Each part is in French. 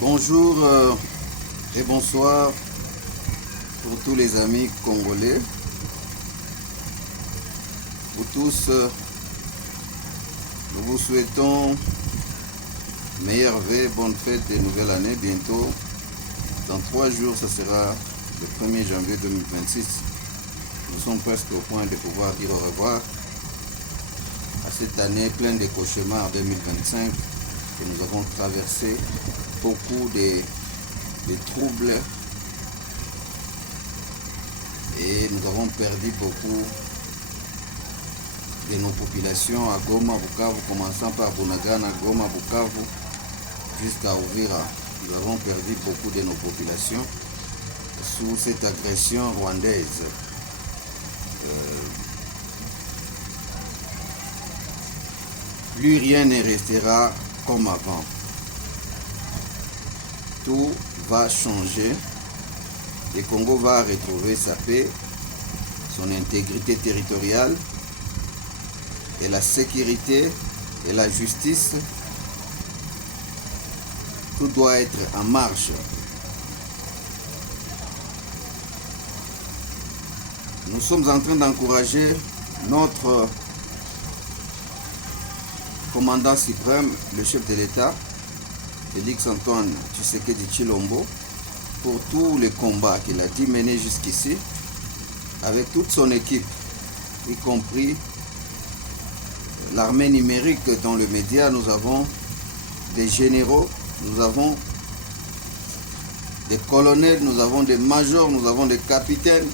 Bonjour et bonsoir pour tous les amis congolais. Pour tous, nous vous souhaitons meilleures vœux, bonne fête et nouvelle année. Bientôt, dans 3 jours, ce sera le 1er janvier 2026. Nous sommes presque au point de pouvoir dire au revoir à cette année pleine de cauchemars 2025 que nous avons traversé. Beaucoup de troubles et nous avons perdu beaucoup de nos populations à Goma, Bukavu, commençant par Bunagana, Goma, Bukavu, jusqu'à Uvira. Nous avons perdu beaucoup de nos populations sous cette agression rwandaise. Plus rien ne restera comme avant. Tout va changer. Le Congo va retrouver sa paix, son intégrité territoriale et la sécurité et la justice. Tout doit être en marche. Nous sommes en train d'encourager notre commandant suprême, le chef de l'État, Félix Antoine Tshisekedi Tshilombo, pour tous les combats qu'il a dû mener jusqu'ici, avec toute son équipe, y compris l'armée numérique dans le média. Nous avons des généraux, nous avons des colonels, nous avons des majors, nous avons des capitaines,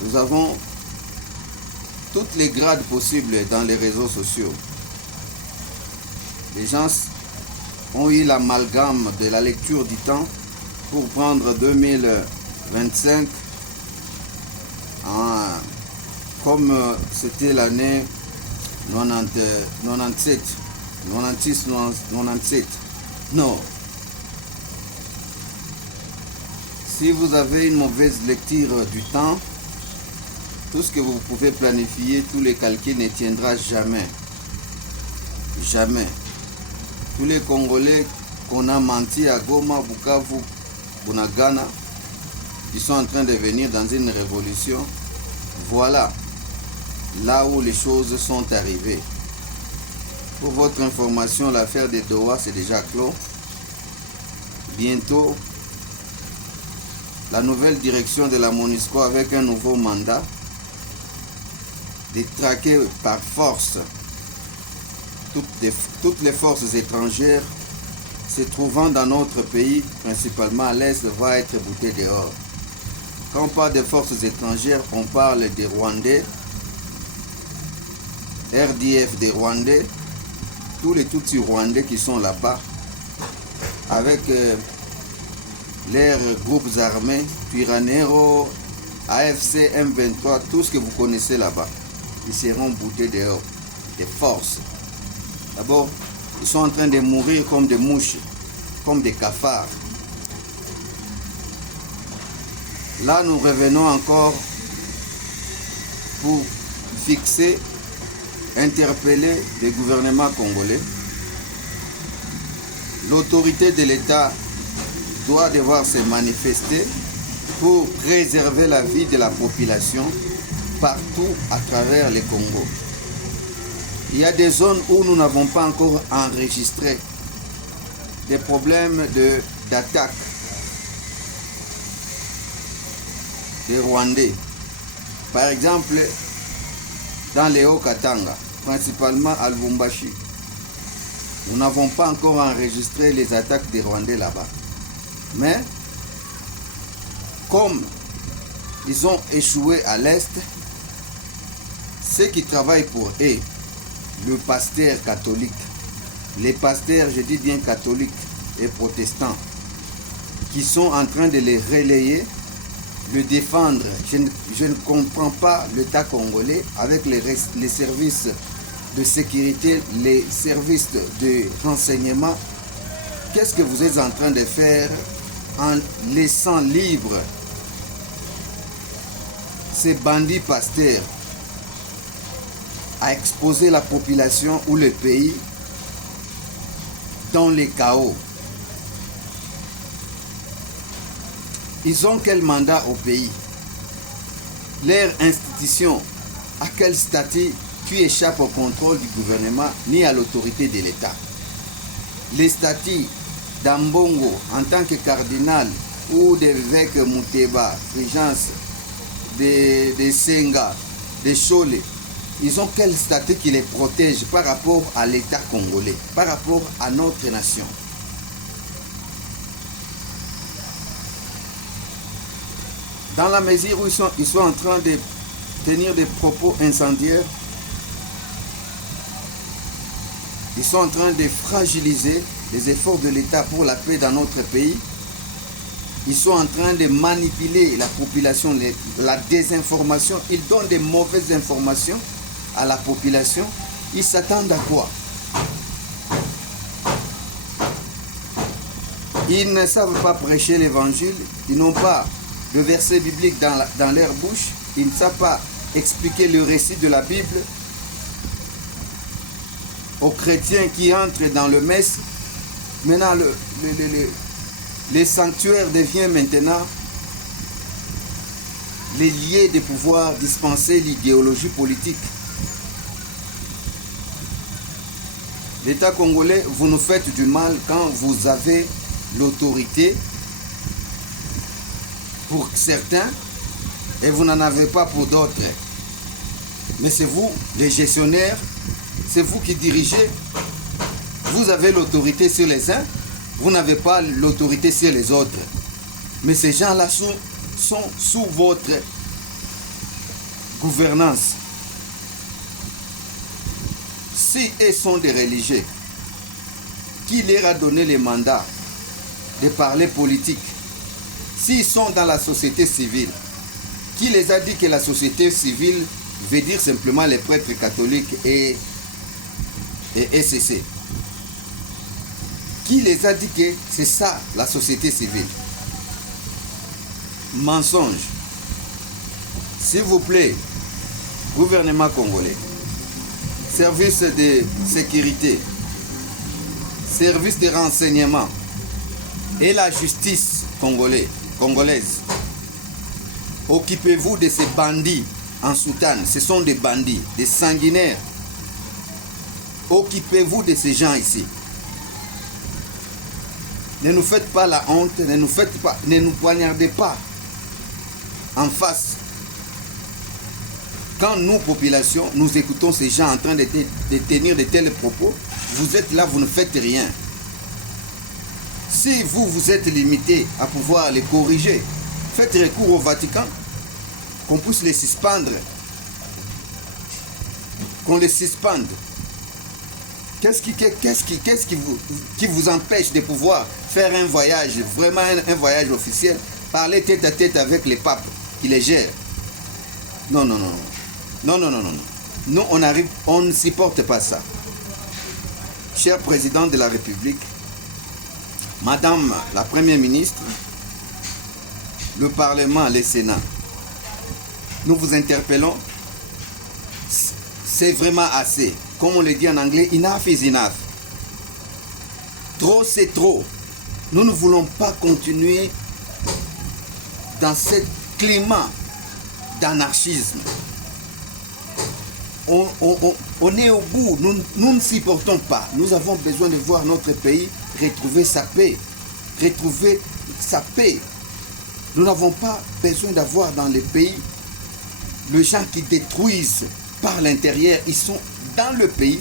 nous avons toutes les grades possibles dans les réseaux sociaux. Les gens ont eu l'amalgame de la lecture du temps pour prendre 2025 comme c'était l'année 97, 96, 97. Non. Si vous avez une mauvaise lecture du temps, tout ce que vous pouvez planifier, tous les calculs ne tiendra jamais. Jamais. Tous les Congolais qu'on a menti à Goma, Bukavu, Bunagana, qui sont en train de venir dans une révolution, voilà là où les choses sont arrivées. Pour votre information, l'affaire de Doha, c'est déjà clos. Bientôt, la nouvelle direction de la MONUSCO avec un nouveau mandat de traquer par force toutes les forces étrangères se trouvant dans notre pays, principalement à l'Est, va être boutées dehors. Quand on parle de forces étrangères, on parle des Rwandais, RDF des Rwandais, tous les Tutsis Rwandais qui sont là-bas, avec leurs groupes armés, Twirwaneho, AFC, M23, tout ce que vous connaissez là-bas, ils seront boutés dehors, des forces. D'abord, ils sont en train de mourir comme des mouches, comme des cafards. Là, nous revenons encore pour fixer, interpeller le gouvernement congolais. L'autorité de l'État doit devoir se manifester pour préserver la vie de la population partout à travers le Congo. Il y a des zones où nous n'avons pas encore enregistré des problèmes d'attaque des Rwandais. Par exemple, dans les Hauts-Katanga, principalement à Lubumbashi, nous n'avons pas encore enregistré les attaques des Rwandais là-bas. Mais, comme ils ont échoué à l'Est, ceux qui travaillent pour eux, le pasteur catholique, les pasteurs, je dis bien catholiques et protestants, qui sont en train de les relayer, le défendre. Je ne comprends pas l'État congolais avec les services de sécurité, les services de renseignement. Qu'est-ce que vous êtes en train de faire en laissant libre ces bandits pasteurs à exposer la population ou le pays dans les chaos? Ils ont quel mandat au pays? Leur institution, à quel statut qui échappe au contrôle du gouvernement ni à l'autorité de l'État? Les statuts d'Ambongo en tant que cardinal ou d'évêque Mouteba, Frigence, de Senga, de Chole, ils ont quel statut qui les protège par rapport à l'État congolais, par rapport à notre nation? Dans la mesure où ils sont en train de tenir des propos incendiaires, ils sont en train de fragiliser les efforts de l'État pour la paix dans notre pays. Ils sont en train de manipuler la population, la désinformation. Ils donnent des mauvaises informations à la population. Ils s'attendent à quoi? Ils ne savent pas prêcher l'évangile. Ils n'ont pas le verset biblique dans leur bouche. Ils ne savent pas expliquer le récit de la Bible aux chrétiens qui entrent dans le messe. Maintenant, les sanctuaires deviennent maintenant les lieux de pouvoir dispenser l'idéologie politique. L'État congolais, vous nous faites du mal quand vous avez l'autorité pour certains et vous n'en avez pas pour d'autres. Mais c'est vous, les gestionnaires, c'est vous qui dirigez. Vous avez l'autorité sur les uns, vous n'avez pas l'autorité sur les autres. Mais ces gens-là sont sous votre gouvernance. Si ils sont des religieux, qui leur a donné le mandat de parler politique? S'ils sont dans la société civile, qui les a dit que la société civile veut dire simplement les prêtres catholiques et SCC? Qui les a dit que c'est ça la société civile? Mensonge. S'il vous plaît, gouvernement congolais, service de sécurité, service de renseignement et la justice congolaise, occupez-vous de ces bandits en soutane. Ce sont des bandits, des sanguinaires. Occupez-vous de ces gens ici. Ne nous faites pas la honte, ne nous poignardez pas en face. Quand nous, population, nous écoutons ces gens en train de tenir de tels propos, vous êtes là, vous ne faites rien. Si vous êtes limité à pouvoir les corriger, faites recours au Vatican, qu'on puisse les suspendre, qu'on les suspende. Qu'est-ce qui vous empêche de pouvoir faire un voyage, vraiment un voyage officiel, parler tête à tête avec les papes qui les gèrent? Non. Nous, on ne supporte pas ça. Cher président de la République, Madame la Première ministre, le Parlement, le Sénat, nous vous interpellons. C'est vraiment assez. Comme on le dit en anglais, enough is enough. Trop, c'est trop. Nous ne voulons pas continuer dans ce climat d'anarchisme. On est au bout. Nous ne supportons pas. Nous avons besoin de voir notre pays retrouver sa paix. Retrouver sa paix. Nous n'avons pas besoin d'avoir dans les pays les gens qui détruisent par l'intérieur. Ils sont dans le pays,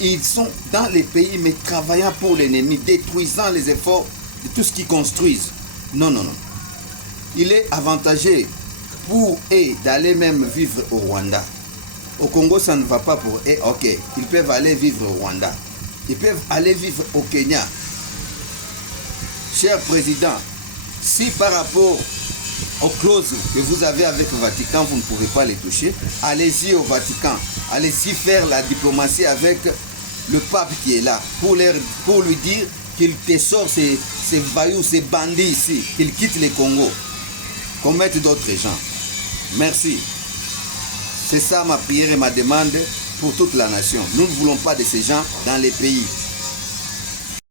ils sont dans les pays, mais travaillant pour l'ennemi, détruisant les efforts de tout ce qu'ils construisent. Non. Il est avantageux pour eux d'aller même vivre au Rwanda. Au Congo, ça ne va pas pour eux. Ok, ils peuvent aller vivre au Rwanda. Ils peuvent aller vivre au Kenya. Cher président, si par rapport aux clauses que vous avez avec le Vatican, vous ne pouvez pas les toucher, allez-y au Vatican. Allez-y faire la diplomatie avec le pape qui est là pour lui dire qu'il te sort ces vaillous, ces bandits ici, qu'ils quittent le Congo, qu'on mette d'autres gens. Merci. C'est ça ma prière et ma demande pour toute la nation. Nous ne voulons pas de ces gens dans les pays.